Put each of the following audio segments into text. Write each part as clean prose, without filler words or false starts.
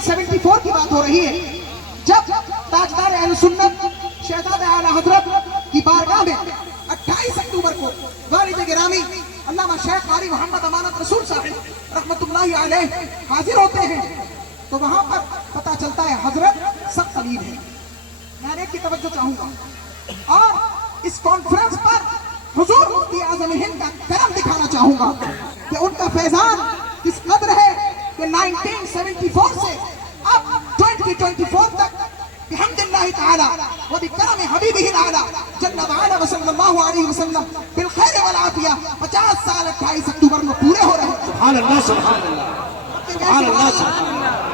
1974 की बात हो रही है, जब ताजदार अहले सुन्नत शहजादे आला हजरत की बारगाह में 28 अक्टूबर को वालिद गिरामी अल्लामा शेख कारी मोहम्मद अमानत रसूल साहिब रहमतुल्लाहि अलैह हाजिर होते हैं, तो वहां पर पता चलता है हजरत सख्त अलीम है। मैं एक की तवज्जो चाहूंगा, और इस कॉन्फ्रेंस पर हुजूर मुफ्ती आजम हिंद का करम दिखाना चाहूंगा कि उनका फैजान किस कदर है कि 1974 से अब 2024 तक बिहम्दिल्लाहि ताला व बिकरम हबीबिहिल आला जल्ल व अला व सल्लल्लाहु अलैहि वसल्लम बिल खैर वल आफिया 50 साल 28 अक्टूबर को पूरे हो रहे हैं। सुभान अल्लाह, सुभान अल्लाह, सुभान अल्लाह, सुभान अल्लाह।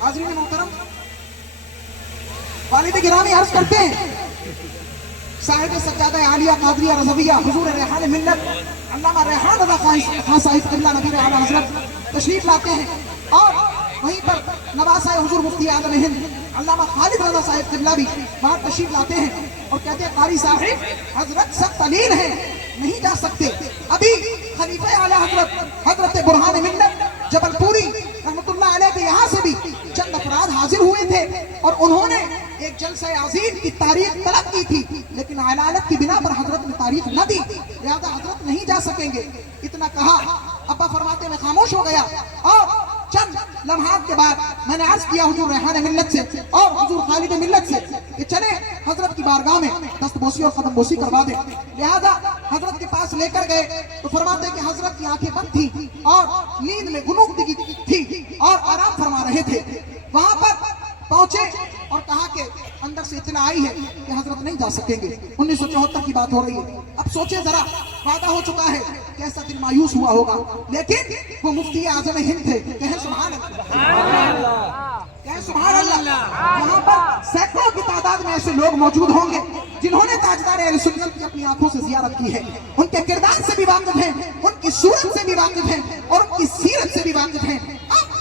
हाज़रीन मोहतरम, वालिद गिरामी अर्ज करते हैं, साहिब सज्जादा आलिया कादरिया रज़विया हुजूर रेहान मिल्लत अल्लामा रेहान रज़ा खान साहिब क़िबला नबी आला हज़रत तशरीफ लाते हैं, और वहीं पर नवासा हुजूर मुफ्ती आज़म हिंद अल्लामा खालिद रज़ा साहिब क़िबला भी वहां तशरीफ लाते हैं और कहते हैं कारी साहिब हजरत सख्त अलील है, नहीं जा सकते। अभी खलीफे आला हजरत हजरत बुरहान मिल्लत जबलपुरी रहमतुल्लाह अलैह के यहाँ से भी चंद अफराद हाजिर हुए थे और उन्होंने एक जलसा अज़ीम की तारीख तलब की थी, लेकिन अलालत की बिना पर हजरत ने तारीख न दी, लिहाजा हजरत नहीं जा सकेंगे। इतना कहा, अब्बा फरमाते में खामोश हो गया, और चंद लम्हात के बाद मैंने अर्ज किया हुजूर रेहान मिल्लत से और हुजूर खालिद मिल्लत से कि चले हजरत की बारगाह में दस्तबोसी और कदमबोसी करवा दे। लिहाजा हजरत के पास लेकर गए तो फरमाते कि हजरत की आंखें बंद थी और नींद में गुनूकदगी थी और आराम फरमा रहे थे। वहां पर पहुंचे और कहा कि अंदर से इतना आई है कि हजरत नहीं जा सकेंगे। 1974 की बात हो रही है। अब सोचे जरा, वादा हो चुका है, कैसा दिल मायूस हुआ होगा, लेकिन वो मुफ्ती आजम हिंद थे। कहें सुभान अल्लाह, कहें सुभान अल्लाह। यहाँ पर सैकड़ों की तादाद में ऐसे लोग मौजूद होंगे जिन्होंने ताजदार अहले सुन्नत की अपनी आंखों से जियारत की है, उनके किरदार से भी वाकिफ हैं, उनकी सूरत से भी वाकिफ हैं और उनकी सीरत से भी वाकिफ हैं।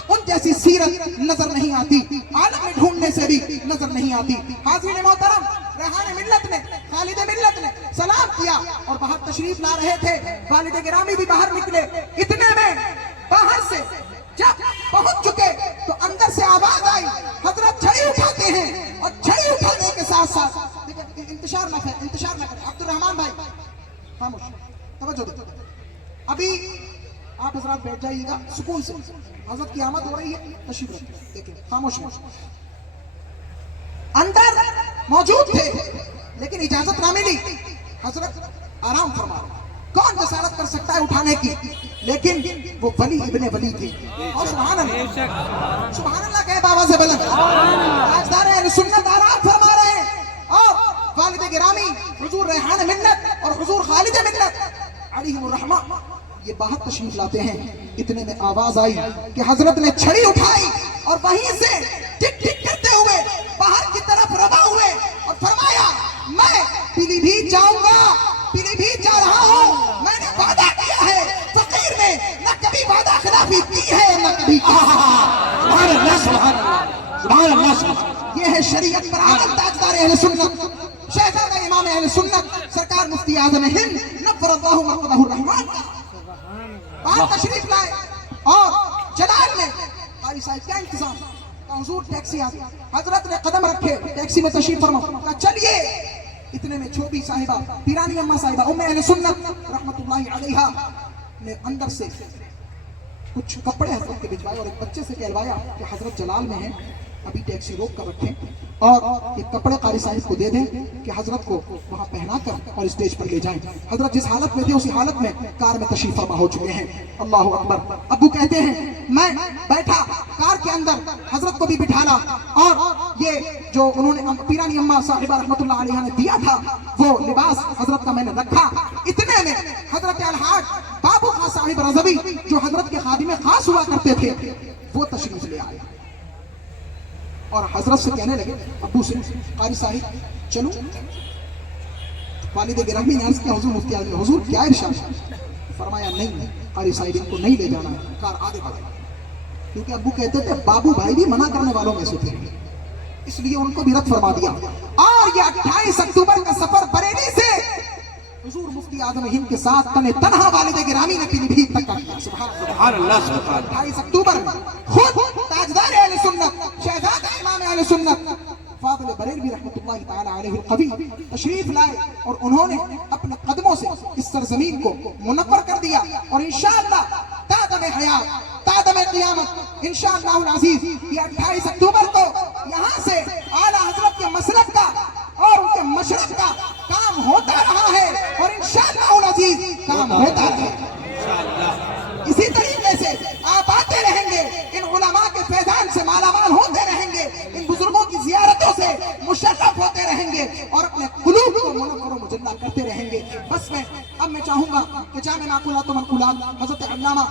उन जैसी सीरत नजर नहीं आती, आलम में ढूंढने से भी नजर नहीं आती। हाज़रीन मोहतरम, रेहान मिल्लत ने खालिद मिल्लत ने सलाम किया और बाहर तशरीफ ला रहे थे। वालिद गिरामी भी बाहर निकले। इतने में बाहर से जब पहुंच चुके तो अंदर से आवाज आई, हजरत छड़ी उठाते हैं और छड़ी उठाने के साथ साथ इंतजार न करें, अब्दुर्रहमान भाई खामोश, तवज्जो दो। अभी आप हजरात बैठ जाइएगा सुकून से, हजरत की आमद हो रही है, तशरीफ रखिए। देखिए खामोश, अंदर मौजूद थे लेकिन इजाजत ना मिली, हजरत आराम फरमा रहे। कौन जसारत कर सकता है उठाने की, लेकिन वो वली इब्ने वली थे। और सुभान अल्लाह, सुभान अल्लाह कहे बाबा से बुलंद। ताजदार अहले सुन्नत आराम फरमा रहे हैं और वालिद गिरामी हुजूर रेहान मिल्लत और हुजूर खालिद मिल्लत अलैहिमुर रहमा ये बाहर तशरीफ लाते हैं। इतने में आवाज आई कि हजरत ने छड़ी उठाई और वहीं से टिक टिक करते हुए बाहर की तरफ रवा हुए और फरमाया, मैं पीलीभीत जाऊंगा, पीलीभीत जा रहा हूं। मैंने वादा किया है, फकीर ने न कभी वादा खिलाफी की है न कभी कहा। सुभान अल्लाह, सुभान अल्लाह, सुभान अल्लाह, सुभान। ये है शरीयत पर आमद ताजदार अहले सुन्नत शहजादा इमाम अहले सुन्नत सरकार मुफ्ती आज़म हिंद नव्वरल्लाहु मरक़दहुर रहमान बाहर तशरीफ लाए और जलाल में कारी साहिब क्या इंतजाम का हुजूर टैक्सी आ गई। हजरत ने कदम रखे, टैक्सी में तशरीफ फरमा, कहा चलिए। इतने में छोटी साहिबा पीरानी अम्मा साहिबा उम्मे अहले सुन्नत रहमतुल्लाहि अलैहा ने अंदर से कुछ कपड़े हजरत के भिजवाए और एक बच्चे से कहलवाया कि हजरत जलाल में हैं, अभी टैक्सी रोक कर रखें और ये कपड़े कारी साहिब को दे दें कि हजरत को वहां पहना कर और स्टेज पर ले जाएं। हजरत जिस हालत में थे उसी हालत में कार में तशरीफ फरमा हो चुके हैं। अल्लाह अकबर। अब्बू कहते हैं मैं बैठा कार के अंदर, हजरत को भी बिठाना और ये जो उन्होंने पीरानी अम्मा साहिबा रहमतुल्लाह अलैहा ने दिया था वो लिबास हजरत का मैंने रखा। इतने में हजरत अलहाज बाबू खान साहिब रज़वी जो हजरत के खादिम खास हुआ करते थे वो तशरीफ ले आए और हजरत से कहने लगे, अब्बू से, कारी साहिब चलो। वालिद गिरामी ने अर्ज किया, हुजूर मुफ्ती आज़म हुजूर क्या इरशाद? फरमाया नहीं कारी साहिब इनको नहीं ले जाना है, कार आगे बढ़े। کیونکہ ابو کہتے تھے بابو بھائی بھی منع کرنے والوں میں سے تھے، اس لیے ان کو بھی رد فرما دیا۔ اور یہ 28 اکتوبر کا سفر بریلی سے حضور مفتی اعظم ہند کے ساتھ تنہا والد گرامی نے پیلی بھیت تک کا کیا۔ سبحان اللہ سبحان اللہ۔ 28 اکتوبر خود تاجدار اہل سنت شہزادہ امام اہل سنت فاضل بریلوی رحمۃ اللہ تعالی علیہ القوی تشریف لائے اور انہوں نے اپنے قدموں سے اس سرزمین کو منور کر دیا، اور انشاءاللہ تادم حیات تادم قیامت انشاءاللہ العزیز یہ 28 اکتوبر کو یہاں سے اعلیٰ حضرت کے مسلک کا اور ان کے مشرق کا کام ہوتا رہا ہے، اور انشاءاللہ العزیز کام ہوتا رہے گا۔ اسی طریقے سے آپ آتے رہیں گے، ان علماء کے فیضان سے مالا مال ہوتے رہیں گے، ان بزرگوں کی زیارتوں سے مشرف ہوتے رہیں گے، اور اپنے قلوب کو منور و مجلہ کرتے رہیں گے۔ بس اب میں چاہوں گا کہ جامع معقولات و منقولات حضرت علامہ